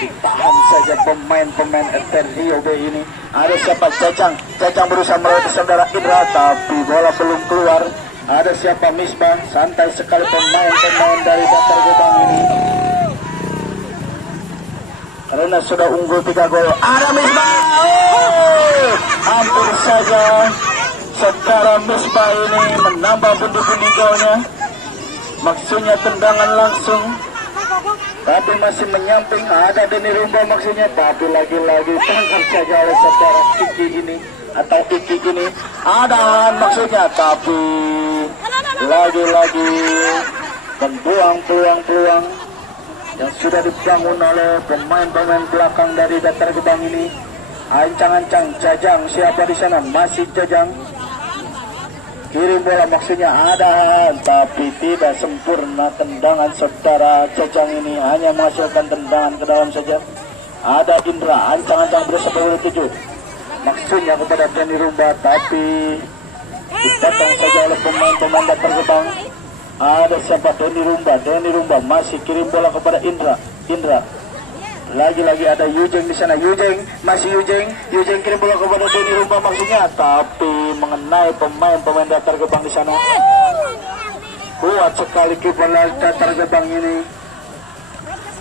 ditahan saja pemain-pemain RT Rio B ini. Ada siapa? Jajang berusaha melewati saudara Indra, tapi bola belum keluar. Ada siapa? Misbah, santai sekali pemain-pemain dari Datar Gebang ini, karena sudah unggul 3 gol. Ada Misbah, hampir saja saudara Misbah ini menambah pundi-pundi golnya. Maksudnya tendangan langsung, tapi masih menyamping. Ada Denny Rumba maksudnya, tapi lagi-lagi tangkap saja oleh saudara Kiki ini atau Kiki ini. Ada maksudnya, tapi lagi-lagi membuang peluang-peluang yang sudah dibangun oleh pemain-pemain belakang dari Datar Gebang ini. Ancang-ancang Jajang, siapa di sana? Masih Jajang kirim bola maksudnya, ada tapi tidak sempurna tendangan saudara Jajang ini, hanya menghasilkan tendangan ke dalam saja. Ada Indra, ancang-ancang berusaha bertuju maksudnya kepada Denny Rumba, tapi dipotong saja oleh pemain-pemain Datar Gebang. Ada siapa? Denny Rumba masih kirim bola kepada Indra. Lagi-lagi ada Yujeng di sana. Masih Yujeng kirim bola kepada Denny Rumba maksudnya, tapi mengenai pemain-pemain Datar Gebang di sana. Kuat sekali kiper Datar Gebang ini.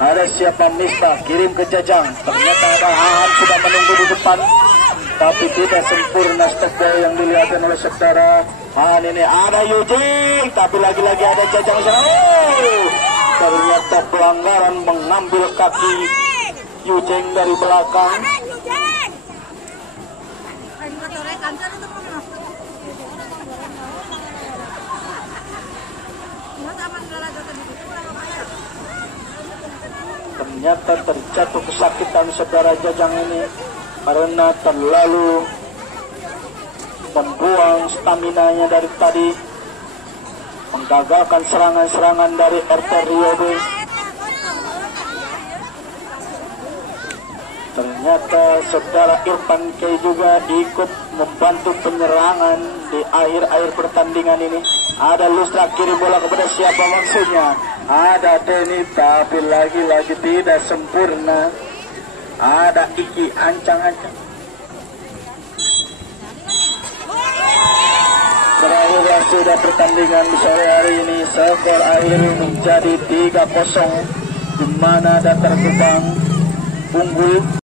Ada siapa? Misbah kirim ke Jajang. Ternyata ada Han sudah menunggu di depan, tapi tidak sempurna step ball yang dilihatkan oleh saudara Han ini. Ada Yujeng, tapi lagi-lagi ada Jajang di sana. Ternyata pelanggaran mengambil kaki Yujeng dari belakang. Ternyata terjatuh kesakitan saudara Jajang ini karena terlalu membuang stamina-nya dari tadi, menggagalkan serangan-serangan dari RT Rio B. Ternyata saudara Irfan K juga ikut membantu penyerangan di akhir-akhir pertandingan ini. Ada Lustra kirim bola kepada siapa maksudnya? Ada Denny, tapi lagi-lagi tidak sempurna. Ada Iki, ancang-ancang. Berakhir sudah pertandingan di sore hari ini. Skor akhir menjadi 3-0, di mana Datar Gebang unggul